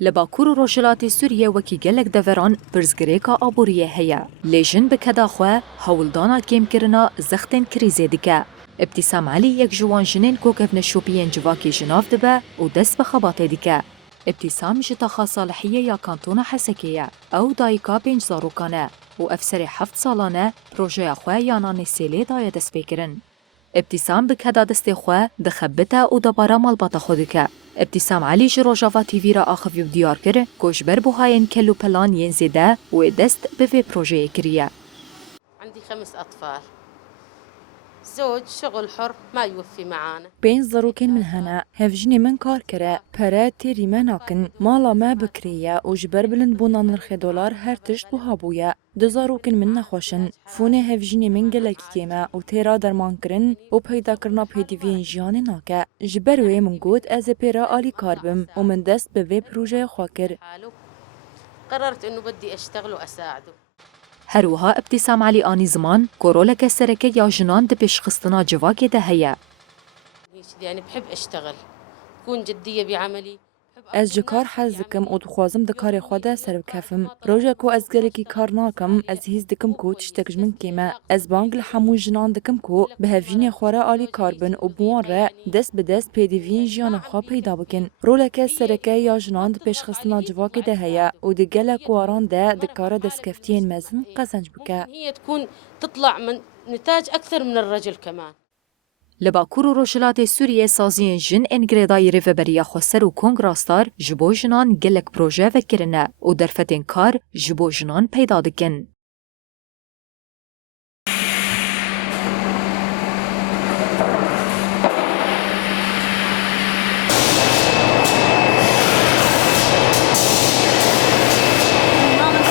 لباکور و روشلاتی سوریه وکی گلک دوران پرزگریکا آبوریه هیا. لیجن بکدا خواه هولدانا کم کرنا زختن کریزه دیگه. ابتسام علی یک جوان جنین کوکف نشوپین جواکی جناف دبه و دست بخباته دیگه. ابتسام جتا خاصالحیه یا کانتون حسکیه او دایکا 5 زاروکانه و افسر 7 سالانه پروژه خواه یانان سیلی دای دست بکرن. ابتسام بکدا دست خواه دخبته و دبارا مالباتا خودکه. ابتسام علی جروجاوا تیوی را آخوی و دیار کرد کشبر بوهاین کلو پلان ینزیده و دست به وی پروژه کریه. عندي 5 أطفال زوج شغل حر ما يوفي معانا 5 زروکن من هنا هفجنی من کار کرده پره تیری من آکن مالا ما بکریه و جبر بلند بونا نرخ دلار هر تشت بوها بویا 2 زروکن من نخوشن فونه هفجنی من گلکی کیما و تیرا درمان کرن و پیدا کرنا پیدیوین جیان ناکه جبر وی من گود از پیرا آلی کار بم و من دست به وی پروژه خواکر. قررت إنه بدي أشتغل وأساعده. هروها ابتسام علی آنی زمان کرولک سرکه یا جنان دبش خستنا جواکی ده هیا. يعني بحب أشتغل كون جدية بعملي. از جکار حز دکم و دخوازم دکار خواده سر بکفم. روژه کو از گلکی کار ناکم از هیز دکم کو تشتک جمن کیما. از بانگل حمو جنان دکم کو به هفجین خواره آلی کاربن و بوان را دست به دست پیدیوین جیان خواه پیدا بکن. رولک سرکه یا جنان د پیش خستنا جواکی ده هیا و دگلک واران ده دکار دست کفتین مزن قزنج بکه. هي تكون تطلع من نتاج أكثر من الرجل كمان. لباکور و روشلات سوریه سازین جن انگریدای ریفبریا خسر و کنگراستار جبو جنان گلک پروژه وکرنه و درفتین کار جبو جنان پیدا دکن.